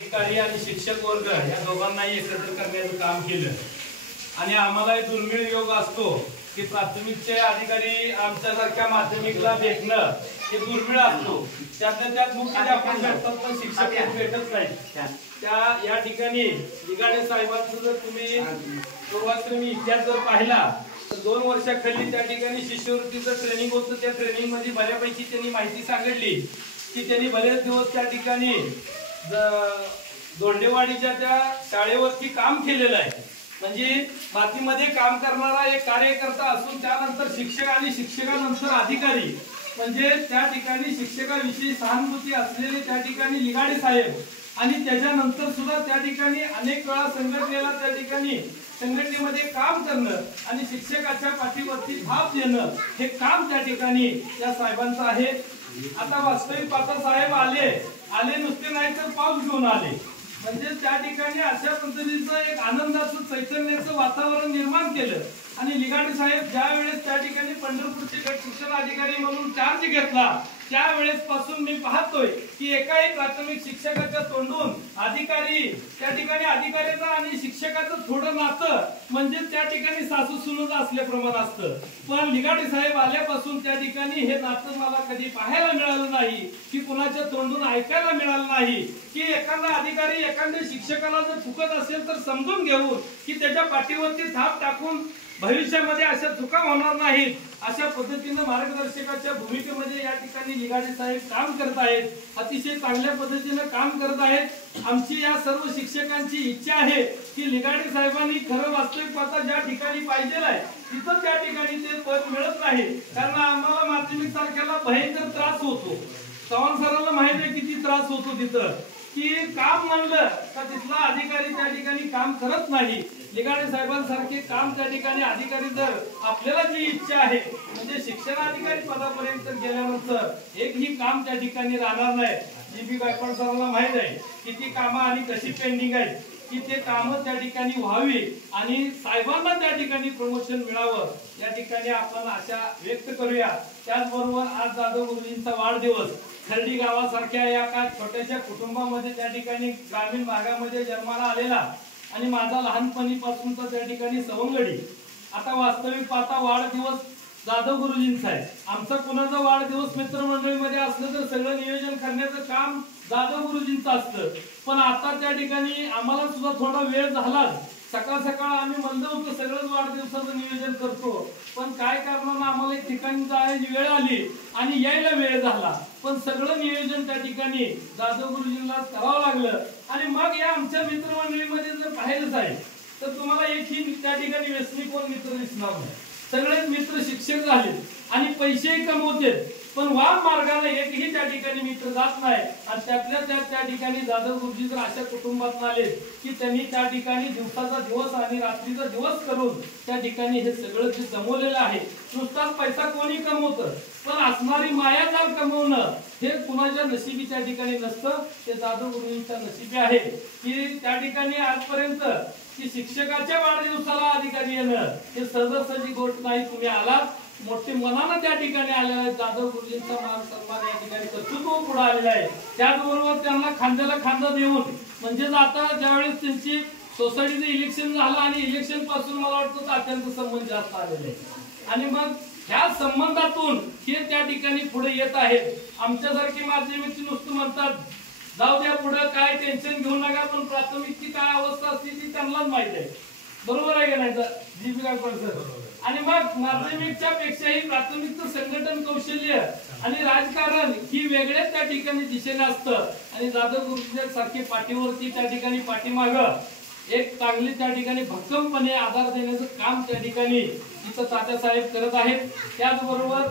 अधिकारी आणि शिक्षक वर्ग या दोघांनाही एकत्र करण्याचं काम केलं आणि आम्हाला दुर्मिळ योग असतो की प्राथमिकचे अधिकारी आमच्यासारख्या माध्यमिकला भेटणं हे दुर्मिळ असतो। त्यात मुख्याध्यापक भेटतात पण शिक्षक भेटत नाही। त्या या ठिकाणी लिगाडे साहेबांचं जर तुम्ही पूर्वाश्रमी इतिहास जर पाहिला तर 2 वर्षाखाली त्या ठिकाणी शिष्यवृत्तीचं ट्रेनिंग होतं। त्या ट्रेनिंग मध्ये बऱ्यापैकी त्यांनी माहिती सांगितली की त्यांनी बरेच दिवस त्या ठिकाणी दोंडेवाडीच्या त्या शाळेवरती काम केलेलं आहे। म्हणजे मातीमध्ये काम करणारा एक कार्यकर्ता असून त्यानंतर शिक्षक आणि शिक्षकानंतर अधिकारी म्हणजे त्या ठिकाणी शिक्षकाविषयी सहानुभूती असलेले त्या ठिकाणी लिगाडे साहेब आणि त्याच्यानंतर सुद्धा त्या ठिकाणी अनेक वेळा संघटनेला त्या ठिकाणी संघटनेमध्ये काम करणं आणि शिक्षकाच्या पाठीवरती धाप देणं हे काम त्या ठिकाणी या साहेबांचं आहे। आता वास्तविक पाहता साहेब आले नुसते नाही तर पाऊस घेऊन आले म्हणजे त्या ठिकाणी अशा पद्धतीचं एक आनंदाचं चैतन्याचं वातावरण निर्माण केलं। आणि लिगाडे साहेब ज्या वेळेस त्या ठिकाणी पंढरपूरचे गट शिक्षण अधिकारी म्हणून चार्ज घेतला त्यावेळेस पासून मी पाहतोय की एकाही प्राथमिक शिक्षकाच्या तोंडून अधिकारी त्या ठिकाणी अधिकाऱ्याचं आणि शिक्षकाचं थोडं नातं म्हणजे त्या ठिकाणी सासू सुनच असल्याप्रमाणे असतं। पण लिगाडे साहेब आल्यापासून त्या ठिकाणी हे नातं मला कधी पाहायला मिळालं नाही की कुणाच्या तोंडून ऐकायला मिळालं नाही की एखादा अधिकारी एखाद्या शिक्षकाला जर चुकत असेल तर समजून घेऊन की त्याच्या पाठीवरती थाप टाकून भविष्यामध्ये अशा चुका होणार नाहीत अशा पद्धतीने मार्गदर्शकाच्या भूमिकेमध्ये या ठिकाणी लिगाडे साहेब काम करत आहेत। अतिशय चांगल्या पद्धतीने काम करत आहेत। आमची या सर्व शिक्षकांची इच्छा आहे की लिगाडे साहेबांनी खरं वास्तविक पाहता ज्या ठिकाणी पाहिजे आहे तिथं त्या ठिकाणी ते पद मिळत नाही। कारण आम्हाला माध्यमिक सारख्याला भयंकर त्रास होतो। चव्हाण सरांना माहिती आहे किती त्रास होतो तिथं की काम म्हणलं का तिथला अधिकारी त्या ठिकाणी काम करत नाही। लिगाडे साहेबांसारखे काम त्या ठिकाणी अधिकारी जर आपल्याला जी इच्छा आहे म्हणजे शिक्षणाधिकारी पदापर्यंत गेल्यानंतर एकही काम त्या ठिकाणी राहणार नाही। जी.बी. गायकवाड सरांना माहित आहे किती कामं आणि कशी पेंडिंग आहेत की ते कामं त्या ठिकाणी व्हावी आणि साहेबांना त्या ठिकाणी प्रमोशन मिळावं या ठिकाणी आपण आशा व्यक्त करूया। त्याचबरोबर आज जाधव गुरुजींचा वाढदिवस खर्डी गावासारख्या या का छोट्याशा कुटुंबामध्ये त्या ठिकाणी ग्रामीण भागामध्ये जन्माला आलेला आणि माझा लहानपणीपासूनचा त्या ठिकाणी सवंगडी आता वास्तविक पाहता वाढदिवस जाधव गुरुजींचा आहे। आमचा कुणाचा वाढदिवस मित्रमंडळीमध्ये असलं तर सगळं नियोजन करण्याचं काम जाधव गुरुजींचं असतं। पण आता त्या ठिकाणी आम्हाला सुद्धा थोडा वेळ झाला। सकाळ आम्ही म्हणलं होतं सगळंच वाढदिवसाचं नियोजन करतो पण काय कारणानं आम्हाला एक ठिकाणी जायची वेळ आली आणि यायला वेळ झाला पण सगळं नियोजन त्या ठिकाणी जाधव गुरुजींना करावं लागलं। आणि मग या आमच्या मित्रमंडळीमध्ये जर पाहिलंच आहे तर तुम्हाला एकही त्या ठिकाणी व्यसनी कोण मित्र दिसणार नाही। सगळेच मित्र शिक्षक झाले आणि पैसेही कमवते पण वाम मार्गाने एकही त्या ठिकाणी मित्र जात नाही। आणि त्यातल्या त्या ठिकाणी जाधव गुरुजी जर अशा कुटुंबात आले की त्यांनी त्या ठिकाणी दिवसाचा दिवस आणि रात्रीचा दिवस करून त्या ठिकाणी हे सगळं जे जमवलेलं आहे नुसताच पैसा कोणी कमवतं पण असणारी माया जाल कमवणं हे कुणाच्या नशिबी त्या ठिकाणी नसतं। ते जाधव गुरुजींच्या नशिबी आहे की त्या ठिकाणी आजपर्यंत की शिक्षकाच्या वाढदिवसाला अधिकारी येणं हे सहजासहजी गोष्ट नाही। तुम्ही आलात मोठे मनानं त्या ठिकाणी आलेला आहे। जाधव गुरुजींचा मान सन्मान या ठिकाणी कर्तृत्व पुढे आलेला आहे। त्याचबरोबर त्यांना खांद्याला खांदा देऊन म्हणजे आता ज्यावेळेस त्यांची सोसायटीचं इलेक्शन झालं आणि इलेक्शन पासून मला वाटतं अत्यंत संबंध जास्त आलेले आहे आणि मग ह्या संबंधातून हे त्या ठिकाणी पुढे येत आहेत। आमच्यासारखी माध्यमिकची नुसतं म्हणतात जाऊ द्या पुढे काय टेन्शन घेऊ नका पण प्राथमिकची काय अवस्था असते ती त्यांनाच माहित आहे। बरोबर आहे का नाही जी.बी. गायकवाड सर? आणि मग माध्यमिकच्या पेक्षाही प्राथमिकचं संघटन कौशल्य आणि राजकारण ही वेगळ्या त्या ठिकाणी दिशेने असतं आणि जाधव गुरुजींसारखे पाठीवरती त्या ठिकाणी पाठीमागं एक चांगली त्या ठिकाणी भक्कमपणे आधार देण्याचं काम त्या ठिकाणी तिथं तात्यासाहेब करत आहेत। त्याचबरोबर